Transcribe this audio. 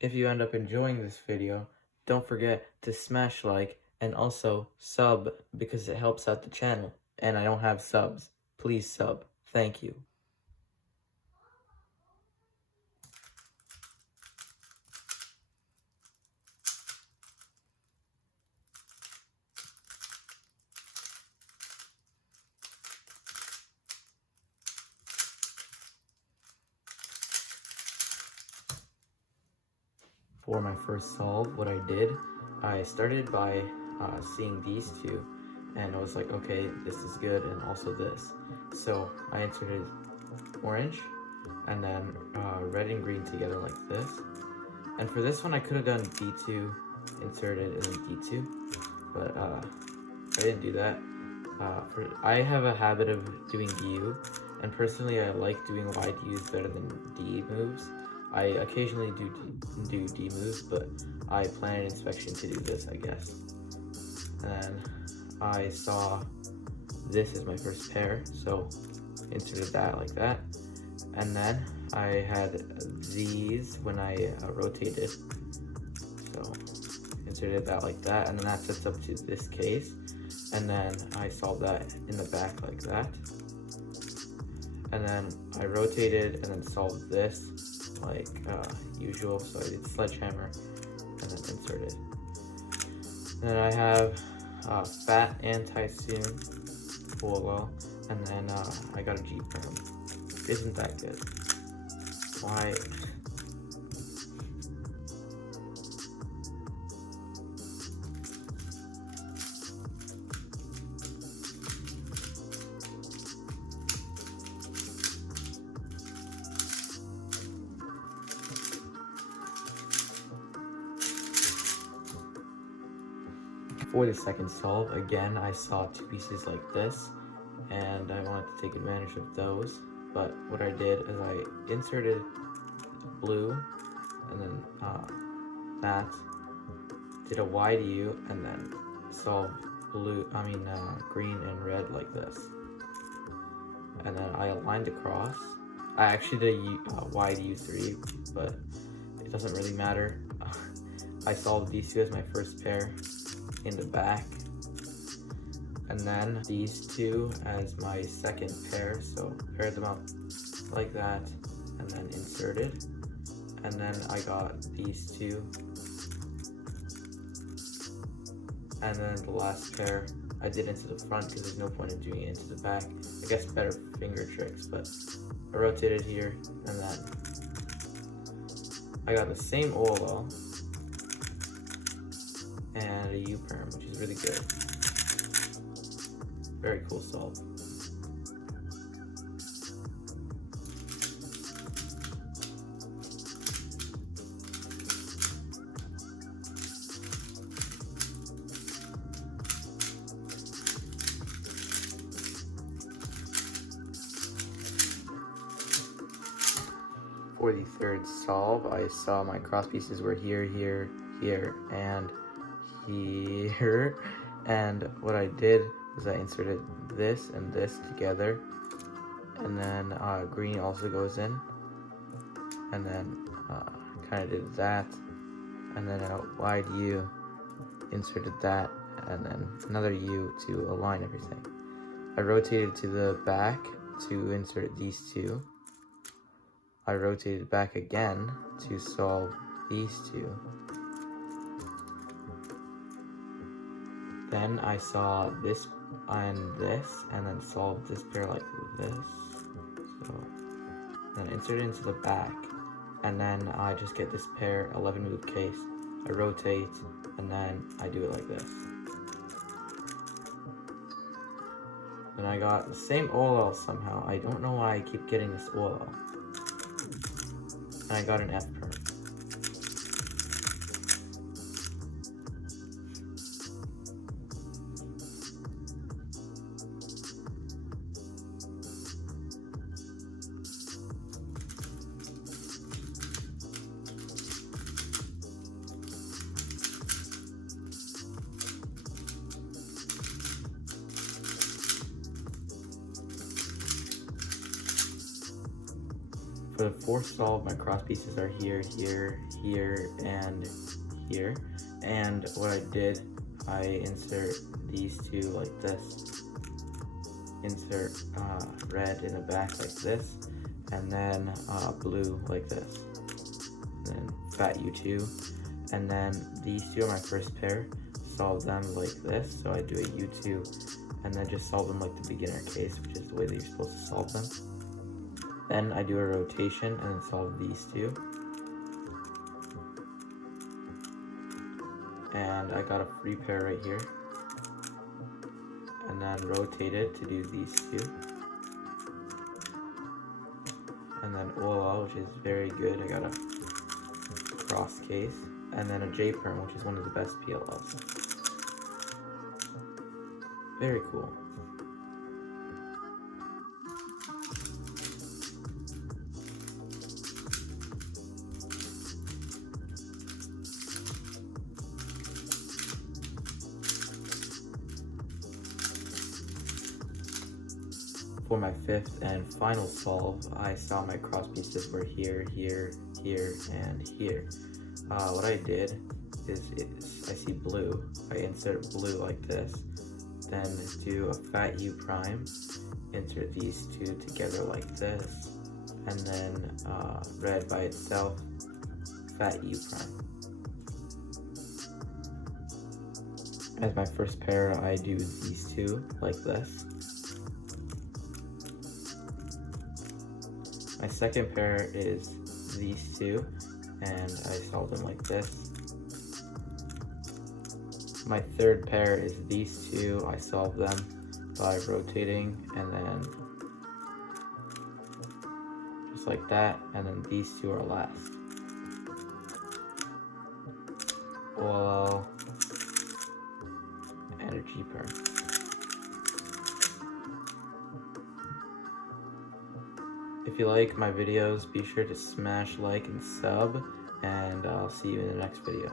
If you end up enjoying this video, don't forget to smash like and also sub because it helps out the channel. And I don't have subs. Please sub. Thank you. For my first solve, what I did, I started by seeing these two, and I was like, okay, this is good, and also this. So I inserted orange, and then red and green together like this. And for this one, I could have done D2, inserted, and then D2, but I didn't do that. I have a habit of doing DU, and personally I like doing Y DUs better than D moves. I occasionally do D moves, but I plan an inspection to do this, I guess. And I saw this as my first pair, so inserted that like that. And then I had these when I rotated, so inserted that like that, and then that sets up to this case. And then I solved that in the back like that. And then I rotated and then solved this like usual. So I did sledgehammer and then inserted. Then I have fat anti-soon Polo, and then I got a G perm. Isn't that good? Why? For the second solve, again, I saw two pieces like this, and I wanted to take advantage of those. But what I did is I inserted blue, and then that, did a YDU, and then solved green and red like this. And then I aligned across. I actually did a YDU3, but it doesn't really matter. I solved these two as my first pair in the back, and then these two as my second pair, so paired them up like that and then inserted, and then I got these two, and then the last pair I did into the front because there's no point in doing it into the back. I guess better finger tricks, but I rotated here, and then I got the same OLL and a U-perm, which is really good. Very cool solve. For the third solve, I saw my cross pieces were here, here, here, and here. And what I did was I inserted this and this together, and then green also goes in, and then kind of did that, and then a wide U, inserted that, and then another U to align everything. I rotated to the back to insert these two. I rotated back again to solve these two. Then I saw this and this, and then solved this pair like this. So then insert it into the back, and then I just get this pair 11 move case. I rotate, and then I do it like this. Then I got the same OLL somehow. I don't know why I keep getting this OLL. And I got an F perm. For the fourth solve, my cross pieces are here, here, here, and here. And what I did, I insert these two like this. Insert red in the back like this, and then blue like this. And then fat U2. And then these two are my first pair. Solve them like this. So I do a U2 and then just solve them like the beginner case, which is the way that you're supposed to solve them. Then I do a rotation and then solve these two. And I got a free pair right here. And then rotate it to do these two. And then voila, which is very good. I got a cross case. And then a J-perm, which is one of the best PLLs. Very cool. For my fifth and final solve, I saw my cross pieces were here, here, here, and here. What I did is I see blue. I insert blue like this. Then do a fat U prime, insert these two together like this, and then red by itself, fat U prime. As my first pair, I do these two like this. My second pair is these two, and I solve them like this. My third pair is these two. I solve them by rotating and then just like that, and then these two are last. Well, and a G-perm. If you like my videos, be sure to smash like and sub, and I'll see you in the next video.